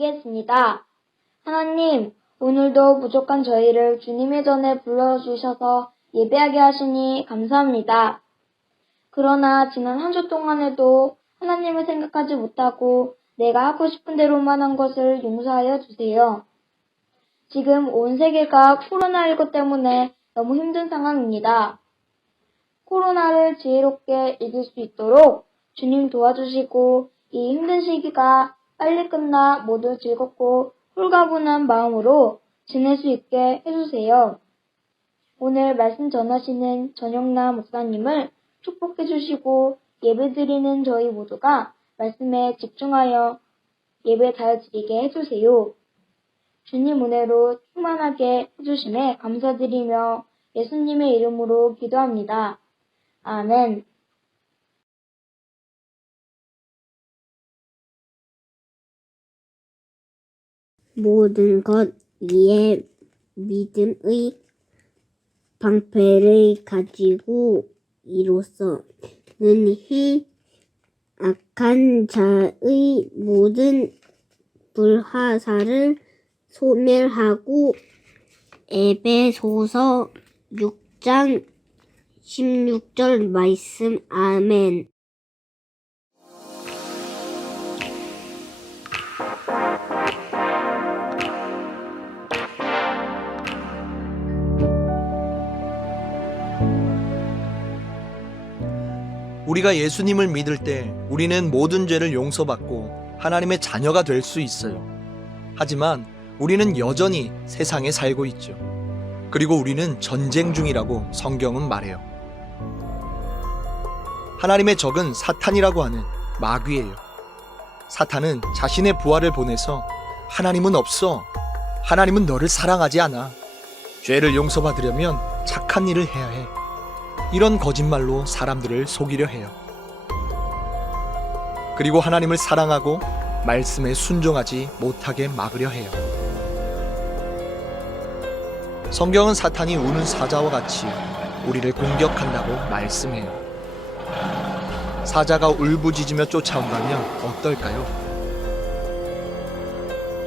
기도드리겠습니다. 하나님, 오늘도 부족한 저희를 주님의 전에 불러주셔서 예배하게 하시니 감사합니다. 그러나 지난 한 주 동안에도 하나님을 생각하지 못하고 내가 하고 싶은 대로만 한 것을 용서하여 주세요. 지금 온 세계가 코로나19 때문에 너무 힘든 상황입니다. 코로나를 지혜롭게 이길 수 있도록 주님 도와주시고 이 힘든 시기가 빨리 끝나 모두 즐겁고 홀가분한 마음으로 지낼 수 있게 해주세요. 오늘 말씀 전하시는 전영남 목사님을 축복해 주시고 예배드리는 저희 모두가 말씀에 집중하여 예배 잘 드리게 해주세요. 주님 은혜로 충만하게 해주심에 감사드리며 예수님의 이름으로 기도합니다. 아멘. 모든 것 위에 믿음의 방패를 가지고 이로써 능히 악한 자의 모든 불화살을 소멸하고 에베소서 6장 16절 말씀. 아멘. 우리가 예수님을 믿을 때 우리는 모든 죄를 용서받고 하나님의 자녀가 될 수 있어요. 하지만 우리는 여전히 세상에 살고 있죠. 그리고 우리는 전쟁 중이라고 성경은 말해요. 하나님의 적은 사탄이라고 하는 마귀예요. 사탄은 자신의 부하를 보내서 하나님은 없어. 하나님은 너를 사랑하지 않아. 죄를 용서받으려면 착한 일을 해야 해. 이런 거짓말로 사람들을 속이려 해요. 그리고 하나님을 사랑하고 말씀에 순종하지 못하게 막으려 해요. 성경은 사탄이 우는 사자와 같이 우리를 공격한다고 말씀해요. 사자가 울부짖으며 쫓아온다면 어떨까요?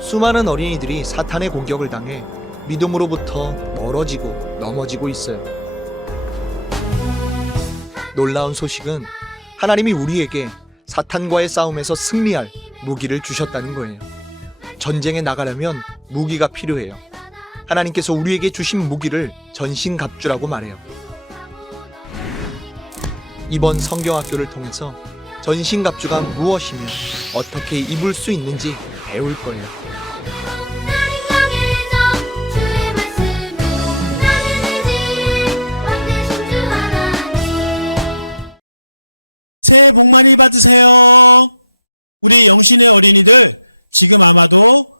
수많은 어린이들이 사탄의 공격을 당해 믿음으로부터 멀어지고 넘어지고 있어요. 놀라운 소식은 하나님이 우리에게 사탄과의 싸움에서 승리할 무기를 주셨다는 거예요. 전쟁에 나가려면 무기가 필요해요. 하나님께서 우리에게 주신 무기를 전신갑주라고 말해요. 이번 성경학교를 통해서 전신갑주가 무엇이며 어떻게 입을 수 있는지 배울 거예요. 새해 복 많이 받으세요. 우리 영신의 어린이들 지금 아마도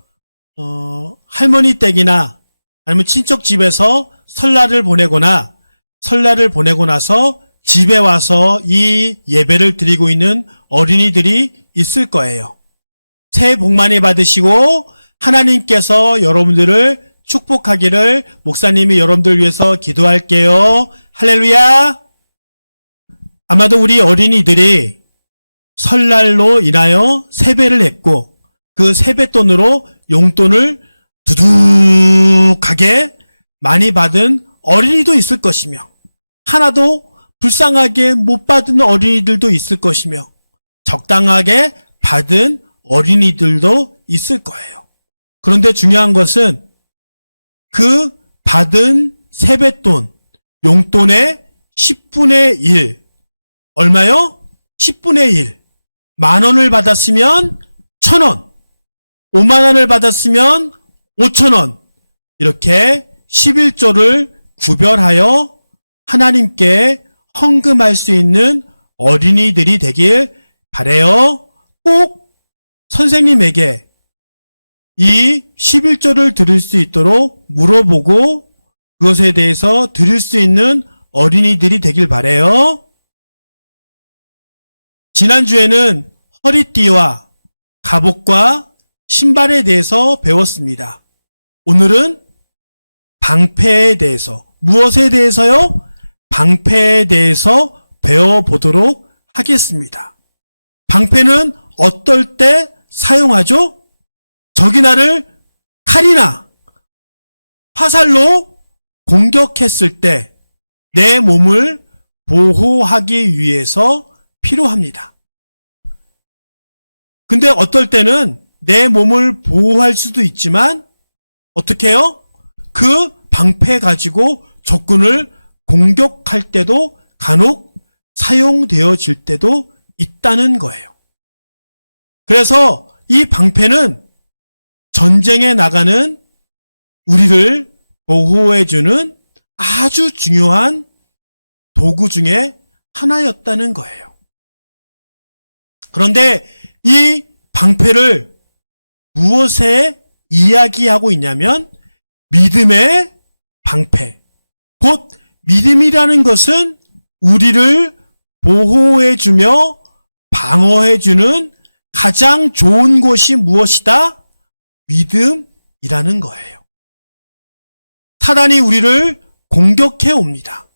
할머니 댁이나 아니면 친척 집에서 설날을 보내거나 설날을 보내고 나서 집에 와서 이 예배를 드리고 있는 어린이들이 있을 거예요. 새해 복 많이 받으시고 하나님께서 여러분들을 축복하기를 목사님이 여러분들 위해서 기도할게요. 할렐루야. 아마도 우리 어린이들이 설날로 인하여 세배를 했고 그 세뱃돈으로 용돈을 두둑하게 많이 받은 어린이도 있을 것이며 하나도 불쌍하게 못 받은 어린이들도 있을 것이며 적당하게 받은 어린이들도 있을 거예요. 그런데 중요한 것은 그 받은 세뱃돈, 용돈의 10분의 1, 얼마요? 10분의 1. 10,000원을 받았으면 1,000원, 50,000원을 받았으면 5,000원, 이렇게 11조를 구별하여 하나님께 헌금할 수 있는 어린이들이 되길 바라요. 꼭 선생님에게 이 11조를 드릴 수 있도록 물어보고 그것에 대해서 드릴 수 있는 어린이들이 되길 바라요. 지난주에는 허리띠와 갑옷과 신발에 대해서 배웠습니다. 오늘은 방패에 대해서, 무엇에 대해서요? 방패에 대해서 배워보도록 하겠습니다. 방패는 어떨 때 사용하죠? 적이 나를 칼이나 화살로 공격했을 때 내 몸을 보호하기 위해서 필요합니다. 근데 어떨 때는 내 몸을 보호할 수도 있지만 어떻게 해요? 그 방패 가지고 적군을 공격할 때도 간혹 사용되어질 때도 있다는 거예요. 그래서 이 방패는 전쟁에 나가는 우리를 보호해주는 아주 중요한 도구 중에 하나였다는 거예요. 그런데 이 방패를 무엇에 이야기하고 있냐면 믿음의 방패. 곧 믿음이라는 것은 우리를 보호해주며 방어해주는 가장 좋은 것이 무엇이다? 믿음이라는 거예요. 사단이 우리를 공격해 옵니다.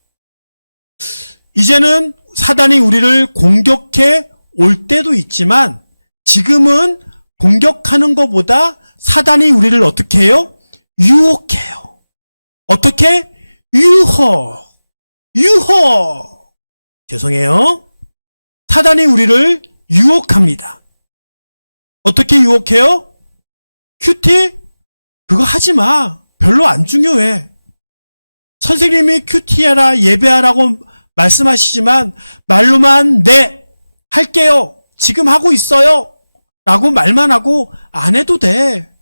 이제는 사단이 우리를 공격해 올 때도 있지만 지금은 공격하는 것보다 사단이 우리를 어떻게 해요? 유혹해요. 어떻게? 유혹. 죄송해요. 사단이 우리를 유혹합니다. 어떻게 유혹해요? 큐티? 그거 하지 마. 별로 안 중요해. 선생님이 큐티하라, 예배하라고 말씀하시지만 말로만 네, 할게요. 지금 하고 있어요. 라고 말만 하고 안 해도 돼.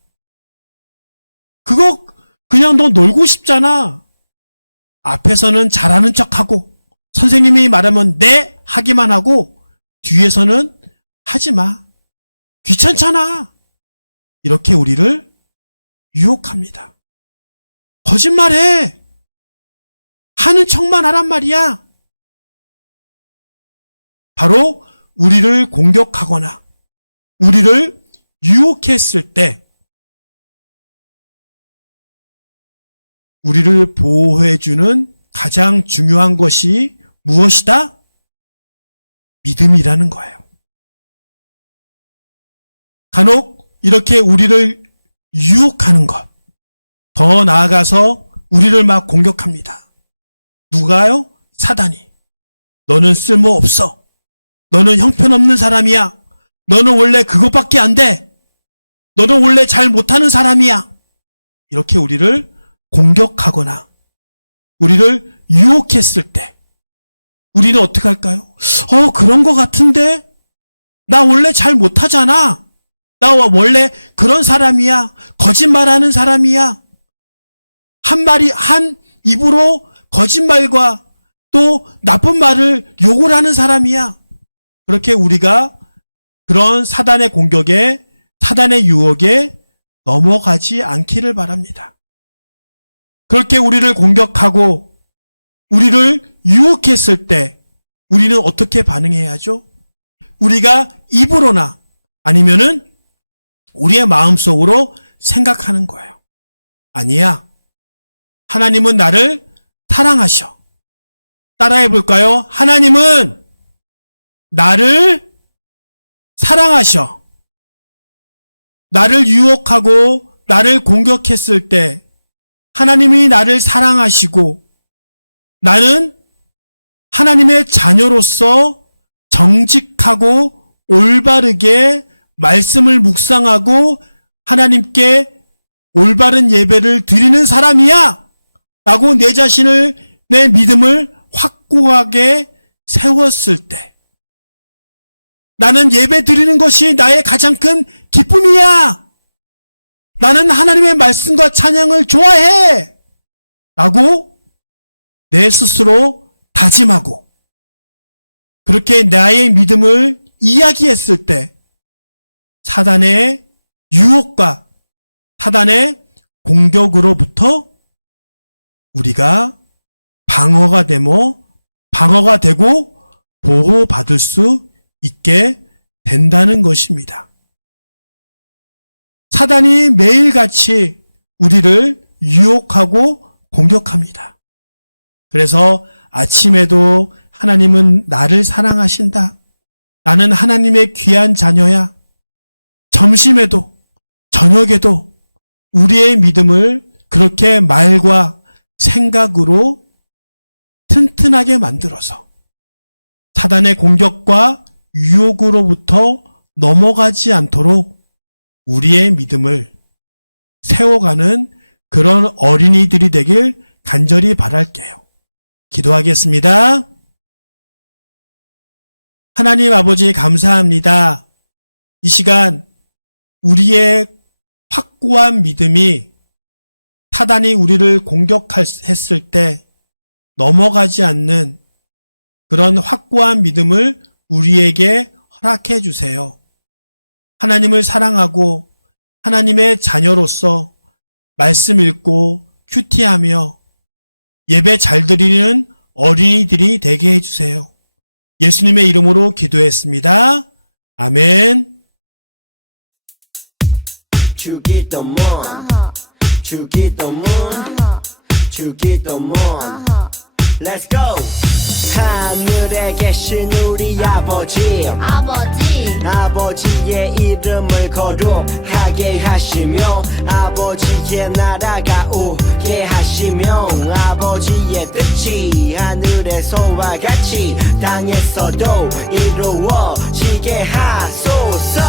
그거 그냥 너 놀고 싶잖아. 앞에서는 잘하는 척하고 선생님이 말하면 네 하기만 하고 뒤에서는 하지 마. 귀찮잖아. 이렇게 우리를 유혹합니다. 거짓말해. 하는 척만 하란 말이야. 바로 우리를 공격하거나 우리를 유혹했을 때 우리를 보호해주는 가장 중요한 것이 무엇이다? 믿음이라는 거예요. 간혹 이렇게 우리를 유혹하는 것, 더 나아가서 우리를 막 공격합니다. 누가요? 사단이. 너는 쓸모없어. 너는 형편없는 사람이야. 너는 원래 그것밖에 안 돼. 너는 원래 잘 못하는 사람이야. 이렇게 우리를 공격하거나 우리를 유혹했을 때 우리는 어떻게 할까요? 그런 것 같은데? 나 원래 잘 못하잖아. 나 원래 그런 사람이야. 거짓말하는 사람이야. 한 입으로 거짓말과 또 나쁜 말을 욕을 하는 사람이야. 그렇게 우리가 그런 사단의 공격에, 사단의 유혹에 넘어가지 않기를 바랍니다. 그렇게 우리를 공격하고 우리를 유혹했을 때 우리는 어떻게 반응해야죠? 우리가 입으로나 아니면은 우리의 마음속으로 생각하는 거예요. 아니야. 하나님은 나를 사랑하셔. 따라해 볼까요? 하나님은 나를 사랑하셔. 나를 유혹하고 나를 공격했을 때 하나님이 나를 사랑하시고 나는 하나님의 자녀로서 정직하고 올바르게 말씀을 묵상하고 하나님께 올바른 예배를 드리는 사람이야! 라고 내 자신을, 내 믿음을 확고하게 세웠을 때 나는 예배 드리는 것이 나의 가장 큰 기쁨이야! 나는 하나님의 말씀과 찬양을 좋아해! 라고 내 스스로 다짐하고 그렇게 나의 믿음을 이야기했을 때 사단의 유혹과 사단의 공격으로부터 우리가 방어가 되고 보호받을 수 있게 된다는 것입니다. 사단이 매일같이 우리를 유혹하고 공격합니다. 그래서 아침에도 하나님은 나를 사랑하신다. 나는 하나님의 귀한 자녀야. 점심에도 저녁에도 우리의 믿음을 그렇게 말과 생각으로 튼튼하게 만들어서 사단의 공격과 유혹으로부터 넘어가지 않도록 우리의 믿음을 세워가는 그런 어린이들이 되길 간절히 바랄게요. 기도하겠습니다. 하나님 아버지 감사합니다. 이 시간 우리의 확고한 믿음이 사단이 우리를 공격했을 때 넘어가지 않는 그런 확고한 믿음을 우리에게 허락해 주세요. 하나님을 사랑하고 하나님의 자녀로서 말씀 읽고 큐티하며 예배 잘 드리는 어린이들이 되게 해주세요. 예수님의 이름으로 기도했습니다. 아멘. 주기도문 주기도문 주기도문 Let's go 하늘에 계신 우리 아버지의 이름을 거룩하게 하시며 아버지의 나라가 오게 하시며 아버지의 뜻이 하늘에서와 같이 땅에서도 이루어지게 하소서.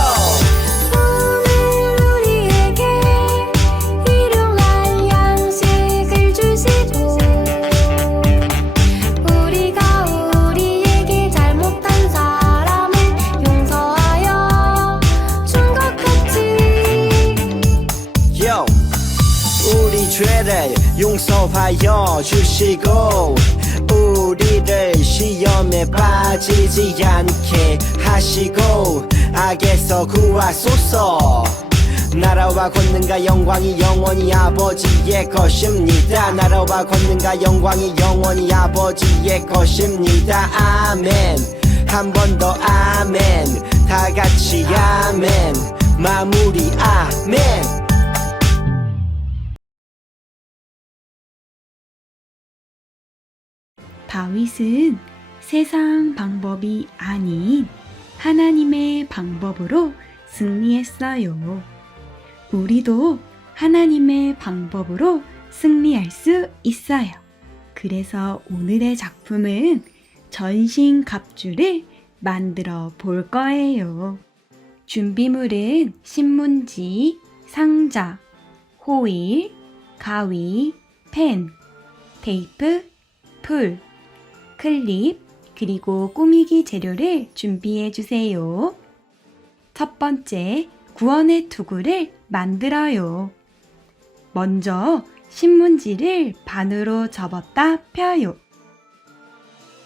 죄를 용서하여 주시고 우리를 시험에 빠지지 않게 하시고 악에서 구하소서. 나라와 권능과 영광이 영원히 아버지의 것입니다. 나라와 권능과 영광이 영원히 아버지의 것입니다. 아멘. 한 번 더 아멘. 다 같이 아멘. 마무리 아멘. 다윗은 세상 방법이 아닌 하나님의 방법으로 승리했어요. 우리도 하나님의 방법으로 승리할 수 있어요. 그래서 오늘의 작품은 전신갑주를 만들어 볼 거예요. 준비물은 신문지, 상자, 호일, 가위, 펜, 테이프, 풀, 클립, 그리고 꾸미기 재료를 준비해 주세요. 첫 번째, 구원의 투구를 만들어요. 먼저 신문지를 반으로 접었다 펴요.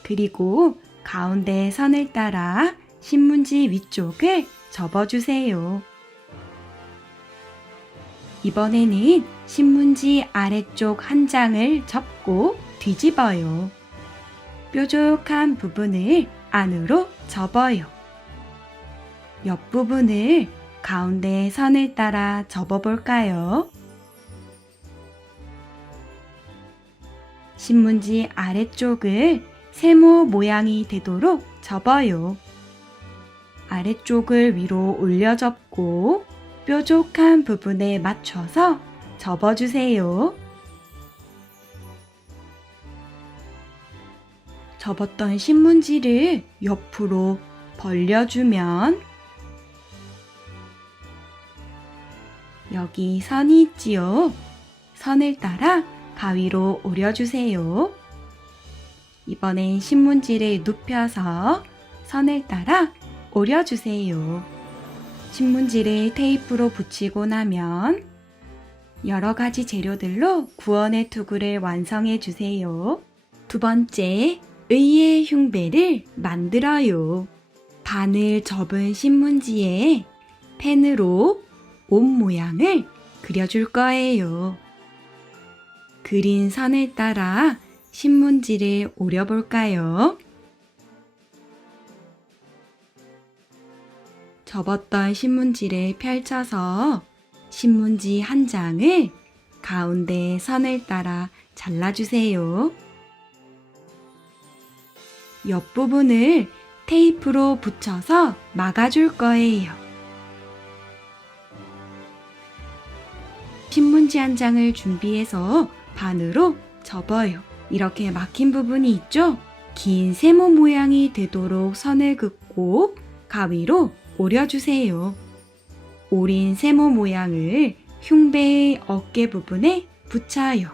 그리고 가운데 선을 따라 신문지 위쪽을 접어주세요. 이번에는 신문지 아래쪽 한 장을 접고 뒤집어요. 뾰족한 부분을 안으로 접어요. 옆부분을 가운데 선을 따라 접어볼까요? 신문지 아래쪽을 세모 모양이 되도록 접어요. 아래쪽을 위로 올려 접고 뾰족한 부분에 맞춰서 접어주세요. 접었던 신문지를 옆으로 벌려주면 여기 선이 있지요. 선을 따라 가위로 오려주세요. 이번엔 신문지를 눕혀서 선을 따라 오려주세요. 신문지를 테이프로 붙이고 나면 여러 가지 재료들로 구원의 투구를 완성해 주세요. 두 번째, 의의 흉배를 만들어요. 반을 접은 신문지에 펜으로 옷 모양을 그려줄 거예요. 그린 선을 따라 신문지를 오려볼까요? 접었던 신문지를 펼쳐서 신문지 한 장을 가운데 선을 따라 잘라주세요. 옆부분을 테이프로 붙여서 막아줄 거예요. 신문지 한 장을 준비해서 반으로 접어요. 이렇게 막힌 부분이 있죠? 긴 세모 모양이 되도록 선을 긋고 가위로 오려주세요. 오린 세모 모양을 흉배의 어깨 부분에 붙여요.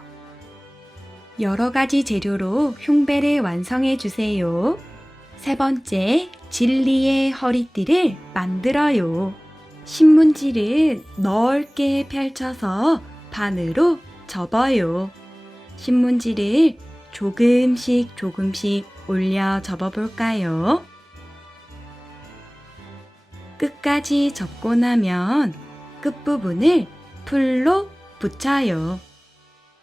여러 가지 재료로 흉배를 완성해 주세요. 세 번째, 진리의 허리띠를 만들어요. 신문지를 넓게 펼쳐서 반으로 접어요. 신문지를 조금씩 올려 접어볼까요? 끝까지 접고 나면 끝부분을 풀로 붙여요.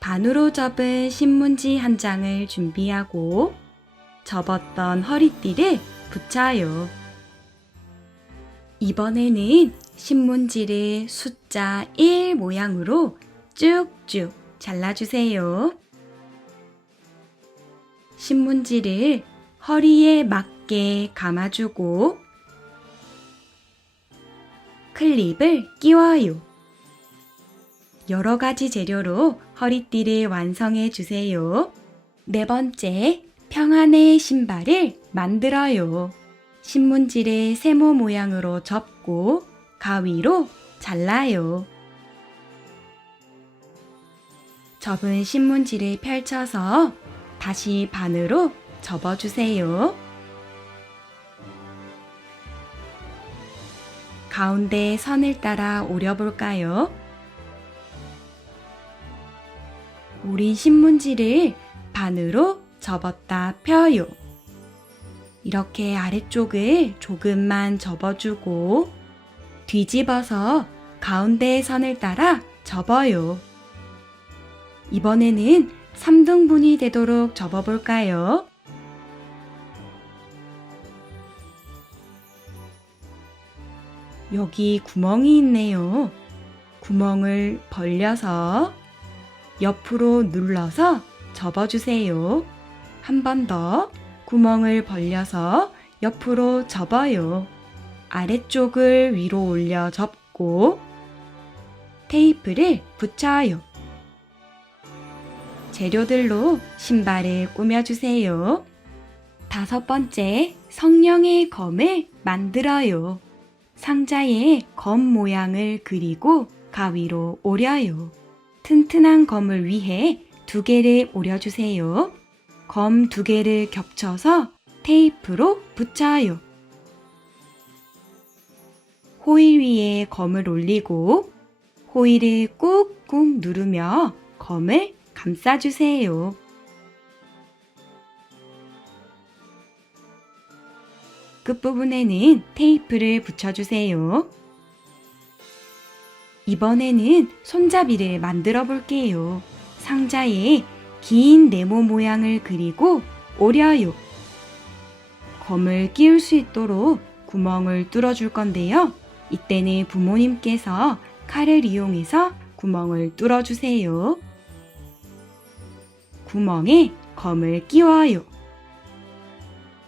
반으로 접은 신문지 한 장을 준비하고 접었던 허리띠를 붙여요. 이번에는 신문지를 숫자 1 모양으로 쭉쭉 잘라주세요. 신문지를 허리에 맞게 감아주고 클립을 끼워요. 여러 가지 재료로 허리띠를 완성해 주세요. 네 번째, 평안의 신발을 만들어요. 신문지를 세모 모양으로 접고 가위로 잘라요. 접은 신문지를 펼쳐서 다시 반으로 접어주세요. 가운데 선을 따라 오려볼까요? 오린 신문지를 반으로 접었다 펴요. 이렇게 아래쪽을 조금만 접어주고 뒤집어서 가운데 선을 따라 접어요. 이번에는 3등분이 되도록 접어볼까요? 여기 구멍이 있네요. 구멍을 벌려서 옆으로 눌러서 접어주세요. 한 번 더 구멍을 벌려서 옆으로 접어요. 아래쪽을 위로 올려 접고 테이프를 붙여요. 재료들로 신발을 꾸며주세요. 다섯 번째, 성령의 검을 만들어요. 상자에 검 모양을 그리고 가위로 오려요. 튼튼한 검을 위해 2개를 오려주세요. 검 2개를 겹쳐서 테이프로 붙여요. 호일 위에 검을 올리고 호일을 꾹꾹 누르며 검을 감싸주세요. 끝부분에는 테이프를 붙여주세요. 이번에는 손잡이를 만들어 볼게요. 상자에 긴 네모 모양을 그리고 오려요. 검을 끼울 수 있도록 구멍을 뚫어줄 건데요. 이때는 부모님께서 칼을 이용해서 구멍을 뚫어주세요. 구멍에 검을 끼워요.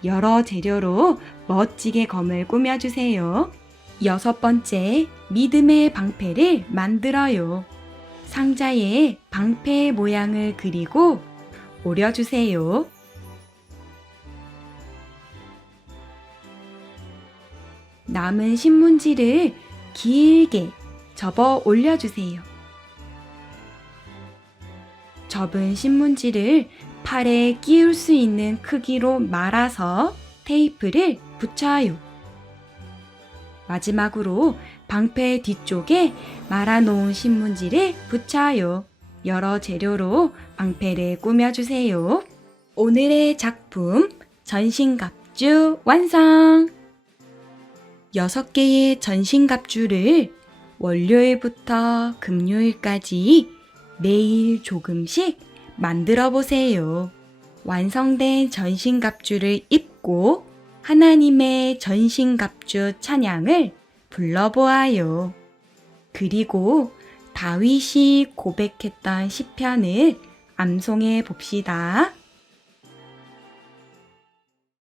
여러 재료로 멋지게 검을 꾸며주세요. 여섯 번째, 믿음의 방패를 만들어요. 상자에 방패 모양을 그리고 오려주세요. 남은 신문지를 길게 접어 올려주세요. 접은 신문지를 팔에 끼울 수 있는 크기로 말아서 테이프를 붙여요. 마지막으로 방패 뒤쪽에 말아놓은 신문지를 붙여요. 여러 재료로 방패를 꾸며주세요. 오늘의 작품 전신갑주 완성! 6개의 전신갑주를 월요일부터 금요일까지 매일 조금씩 만들어 보세요. 완성된 전신갑주를 입고 하나님의 전신갑주 찬양을 불러보아요. 그리고 다윗이 고백했던 시편을 암송해 봅시다.